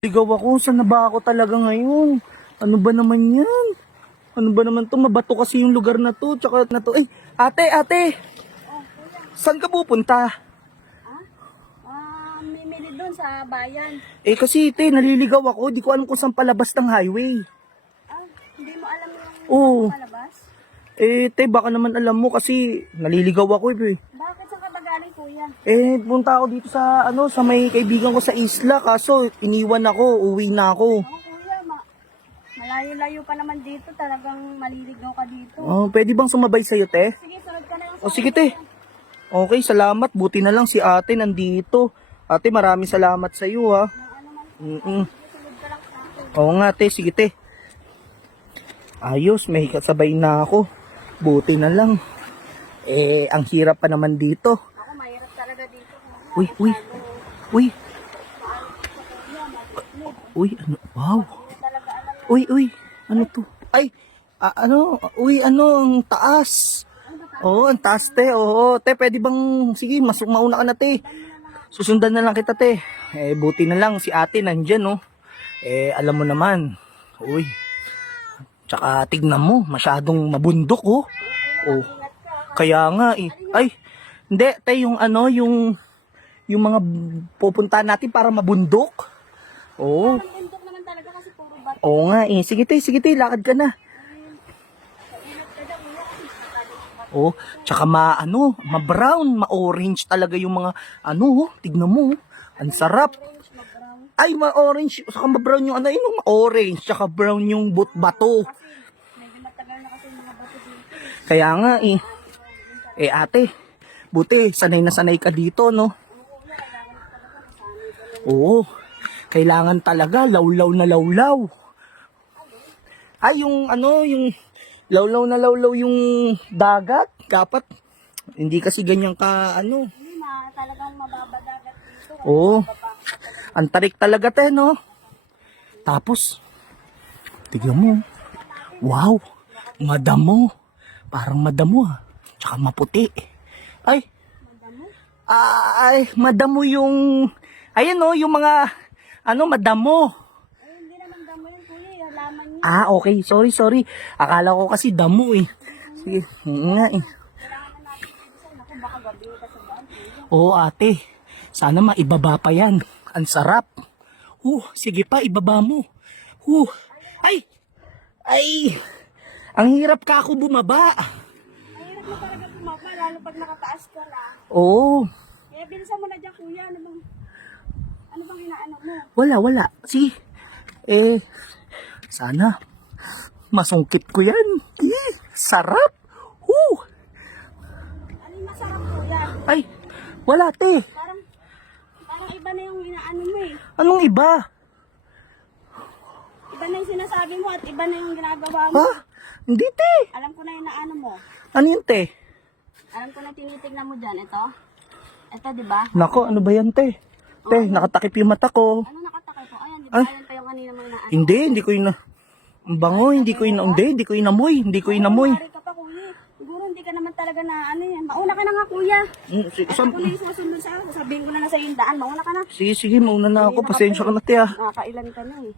Ligaw ako, saan na ba ako talaga ngayon? Ano ba naman yan? Ano ba naman to? Mabato kasi yung lugar na to, tsaka na to. Eh, ate! Oh, kuya. Saan ka pupunta? Mimili doon sa bayan. Eh kasi naliligaw ako, di ko alam kung saan palabas ng highway. Hindi mo alam yung Oo. palabas? Baka naman alam mo kasi naliligaw ako eh. Bakit saan ka ba galing, kuya? Punta ako dito sa may kaibigan ko sa isla, kaso iniwan ako, uwi na ako. Kuya, malayo-layo pa naman dito. Talagang maliligaw ka dito. Oh, pwede bang sumabay sa'yo, te? Sige, sunod ka na lang. O sige, te. Okay, salamat. Buti na lang si ate nandito. Ate, maraming salamat sa iyo, ha. Sunod ka lang sa akin. Oo nga, te. Sige, te. Ayos, may kasabay na ako. Buti na lang. Ang hirap pa naman dito. Ako, mahirap talaga dito. Uy. Uy, ano? Wow. Uy. Ano to? Ay, ang taas. Oo, ang taas, te. Oo, te, pwede bang, sige, mauna ka na, te. Susundan na lang kita, te. Buti na lang si ate nandyan, no. Alam mo naman. Uy. Tsaka tignan mo, masyadong mabundok, oh. Oh. Kaya nga, eh. Ay, hindi, te, yung mga pupuntahan natin para mabundok. Oo. Ang bundok naman talaga kasi puro bato. Oo nga, eh. Sige, te, lakad ka na. Oh, tsaka ma-brown, ma-orange talaga yung mga tignan mo, ang sarap. Ay, ma-orange, saka ma-brown yung yung ma-orange, tsaka brown yung bato. Medyo matagal na kasi yung mga bato dito. Kaya nga ate, buti, sanay na sanay ka dito, no? Oo, kailangan talaga, lawlaw na lawlaw. Ay, yung lawlaw na lawlaw yung dagat. Dapat, hindi kasi ganyan ka, Hindi talagang mababadagat dito. Oo. Ang tarik talaga, te, no? Tapos, tignan mo. Wow, madamo. Parang madamo, ha. Tsaka maputi. Ay, madamo yung, ayan, no, yung mga, madamo. Hindi naman damo yun, kuya. Yung halaman niya. Okay. Sorry. Akala ko kasi damo, eh. Sige, nga, eh. Kailangan na natin ibisan. Ako, baka gabi ka sa daan, kuya. Oo, ate. Sana maibaba pa yan. Ang sarap. Sige pa, ibaba mo. Ay! Ang hirap ka ako bumaba. Mahirap na talaga bumaba, lalo pag nakataas ka na. Oo. Kaya bilisan mo na dyan, kuya. Ano bang inaano mo? Wala. Sige. Sana masungkit ko yan. Sarap. Ano yung masarap, kuya? Ay, wala, te. Parang iba na yung inaano mo eh. Anong iba? Iba na yung sinasabi mo at iba na yung ginagawa mo. Ha? Hindi, te. Alam ko na yung naano mo. Ano yun, te? Alam ko na tinitignan mo dyan. Ito, di ba? Nako, ano ba yan, te? Te, nakatakip yung mata ko. Ano nakatakay po? Ayan, di ba? Ayan pa yung kanina mo inaano. Hindi ko yun ang bango, hindi ko inamoy. Mari ka pa, kuya. Siguro hindi ka naman talaga na ano yan. Mauna ka na nga, kuya. Ako na yung susunod sa sabihin ko na sa yung daan. Mauna ka na. Sige, mauna na ako. Pasensya ka na, te, ah. Nakakailan ka na eh.